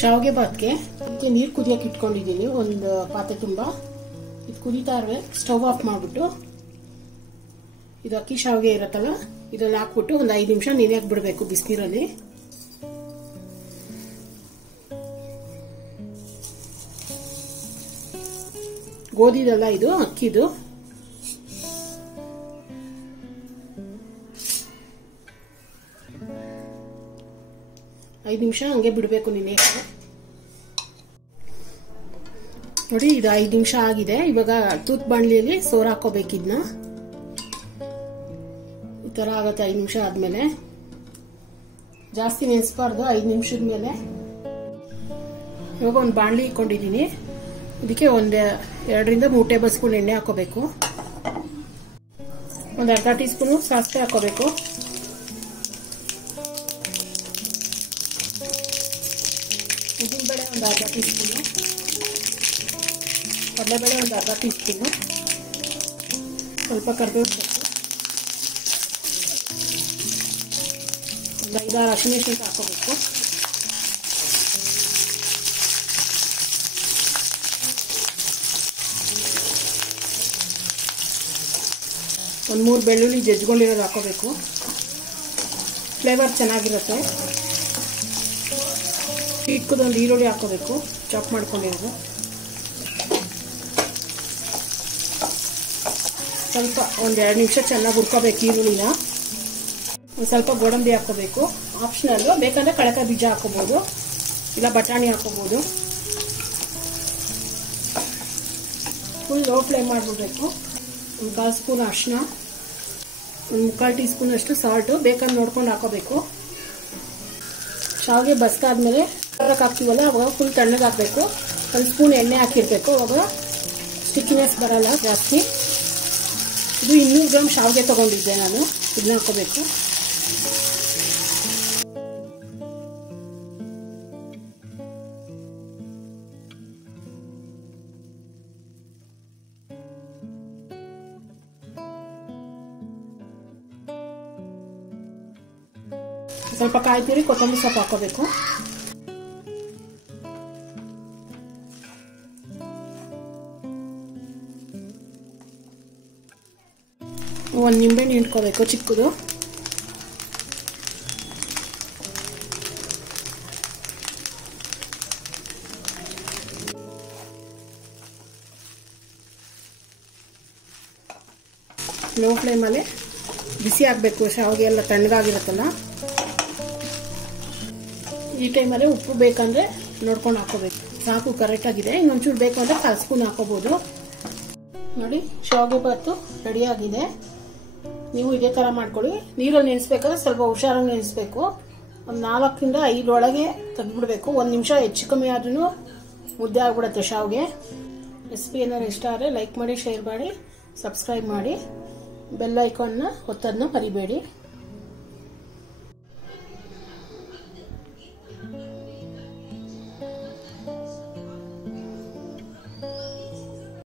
ಶಾವಿಗೆ ಬಾತ್ಗೆ ನೀರು ಕುದಿಯಕ್ಕೆ ಇಟ್ಕೊಂಡಿದ್ದೀನಿ ಒಂದು ಪಾತ್ರೆ ತುಂಬಾ. ಇದು ಕುದೀತಾ ಇರುವೆ ಸ್ಟವ್ ಆಫ್ ಮಾಡ್ಬಿಟ್ಟು ಇದು ಅಕ್ಕಿ ಶಾವಿಗೆ ಇರತ್ತಲ್ಲ ಇದನ್ನ ಹಾಕ್ಬಿಟ್ಟು ಒಂದು 5 ನಿಮಿಷ ನೆನೆಯಕ್ಕೆ ಬಿಡಬೇಕು ಬಿಸಿನೀರಲ್ಲಿ. ಗೋಧಿದಲ್ಲ ಇದು ಅಕ್ಕಿದು. ಐದು ನಿಮಿಷ ಹಂಗೆ ಬಿಡಬೇಕು ನೆನೆಯಕ್ಕೆ. ನೋಡಿ ಇದು 5 ನಿಮಿಷ ಆಗಿದೆ. ಇವಾಗ ತೂತ್ ಬಾಣಲಿಯಲ್ಲಿ ಸೋರ್ ಹಾಕೋಬೇಕು. ಇದನ್ನ ಈ ತರ ಆಗತ್ತೆ 5 ನಿಮಿಷ ಆದ್ಮೇಲೆ. ಜಾಸ್ತಿ ನೆನೆಸಬಾರ್ದು 5 ನಿಮಿಷದ ಮೇಲೆ. ಇವಾಗ ಒಂದು ಬಾಣಲಿ ಇಟ್ಕೊಂಡಿದ್ದೀನಿ. ಇದಕ್ಕೆ ಒಂದು 2 ರಿಂದ 3 ಟೇಬಲ್ ಸ್ಪೂನ್ ಎಣ್ಣೆ ಹಾಕೋಬೇಕು. ಒಂದು ಅರ್ಧ ಟೀ ಸ್ಪೂನ್ ಸಾಸಿವೆ ಹಾಕೋಬೇಕು. ಉದ್ದಿನಬೇಳೆ ಒಂದು ಅರ್ಧ ಟೀ ಸ್ಪೂನು, ಕಡಲೆಬೇಳೆ ಒಂದು ಅರ್ಧ ಟೀ ಸ್ಪೂನು, ಸ್ವಲ್ಪ ಕರಿಬೇವು ಸೊಪ್ಪು, ಒಂದು 5-6 ಹಸಿಮೆಣಸಿನಕಾಯಿ ಹಾಕೋಬೇಕು. ಒಂದು 3 ಬೆಳ್ಳುಳ್ಳಿ ಜಜ್ಕೊಂಡಿರೋದು ಹಾಕೋಬೇಕು. ಫ್ಲೇವರ್ ಚೆನ್ನಾಗಿರುತ್ತೆ. ಇಟ್ಕೋದೊಂದು ಈರುಳ್ಳಿ ಹಾಕೋಬೇಕು ಚಾಪ್ ಮಾಡ್ಕೊಂಡಿರೋದು. ಸ್ವಲ್ಪ ಒಂದು 2 ನಿಮಿಷ ಚೆನ್ನಾಗಿ ಹುರ್ಕೋಬೇಕು ಈರುಳ್ಳಿನ. ಒಂದು ಸ್ವಲ್ಪ ಗೋಡಂಬಿ ಹಾಕೋಬೇಕು, ಆಪ್ಷನಲ್. ಬೇಕಂದ್ರೆ ಕಡಲೆಕಾಯಿ ಬೀಜ ಹಾಕೋಬಹುದು, ಇಲ್ಲ ಬಟಾಣಿ ಹಾಕೋಬಹುದು. ಫುಲ್ ಲೋ ಫ್ಲೇಮ್ ಮಾಡ್ಬಿಡ್ಬೇಕು. ಒಂದು 1/4 ಸ್ಪೂನ್ ಅರಿಶಿನ, ಒಂದು 3/4 ಟೀ ಸ್ಪೂನ್ ಅಷ್ಟು ಸಾಲ್ಟು ಬೇಕಂದ್ರೆ ನೋಡ್ಕೊಂಡು ಹಾಕೋಬೇಕು. ಶಾವಿಗೆ ಬಸ್ಕಾದ್ಮೇಲೆ ಹಾಕ್ತೀವಲ್ಲ ಅವಾಗ ಫುಲ್ ತಣ್ಣಗೆ ಹಾಕಬೇಕು. 1 ಸ್ಪೂನ್ ಎಣ್ಣೆ ಹಾಕಿರ್ಬೇಕು, ಅವಾಗ ಸ್ಟಿಕ್ಕಿನೆಸ್ ಬರಲ್ಲ ಜಾಸ್ತಿ. ಇದು 200 ಗ್ರಾಮ್ ಶಾವಿಗೆ ತಗೊಂಡಿದ್ದೆ ನಾನು. ಇದನ್ನ ಹಾಕೋಬೇಕು. ಸ್ವಲ್ಪ ಕಾಯಿ ತುರಿ ಕೊತ್ತಂಬರಿ ಸೊಪ್ಪು ಹಾಕೋಬೇಕು. ಒಂದು ನಿಂಬೆಹಣ್ಣು ಹಿಂಡ್ಕೋಬೇಕು ಚಿಕ್ಕದು. ಲೋ ಫ್ಲೇಮಲ್ಲಿ ಬಿಸಿ ಆಗಬೇಕು. ಶಾವಿಗೆ ಎಲ್ಲ ತಣ್ಣಗಾಗಿರುತ್ತಲ್ಲ. ಈ ಟೈಮಲ್ಲಿ ಉಪ್ಪು ಬೇಕಂದ್ರೆ ನೋಡ್ಕೊಂಡು ಹಾಕೋಬೇಕು. ಸಾಕು, ಕರೆಕ್ಟ್ ಆಗಿದೆ. ಇನ್ನೊಂಚೂರು ಬೇಕು ಅಂದ್ರೆ 1/2 ಸ್ಪೂನ್ ಹಾಕೋಬಹುದು. ನೋಡಿ ಶಾವಿಗೆ ಬಾತು ರೆಡಿ ಆಗಿದೆ. ನೀವು ಇದೇ ತರ ಮಾಡ್ಕೊಳ್ಳಿ. ನೀರಲ್ಲಿ ನೆನೆಸ್ಬೇಕಾದ್ರೆ ಸ್ವಲ್ಪ ಹುಷಾರಾಗಿ ನೆನೆಸ್ಬೇಕು. ಒಂದು 4 ರಿಂದ 5 ಒಳಗೆ ತೆಗೆದ್ಬಿಡ್ಬೇಕು. 1 ನಿಮಿಷ ಹೆಚ್ಚು ಕಮ್ಮಿ ಆದ್ರೂ ಮುದ್ದೆ ಆಗ್ಬಿಡುತ್ತೆ ಶಾವಿಗೆ. ರೆಸಿಪಿ ಏನಾದ್ರು ಇಷ್ಟ ಆದರೆ ಲೈಕ್ ಮಾಡಿ, ಶೇರ್ ಮಾಡಿ, ಸಬ್ಸ್ಕ್ರೈಬ್ ಮಾಡಿ, ಬೆಲ್ ಐಕಾನ್ನ ಒತ್ತೋದನ್ನ ಮರಿಬೇಡಿ.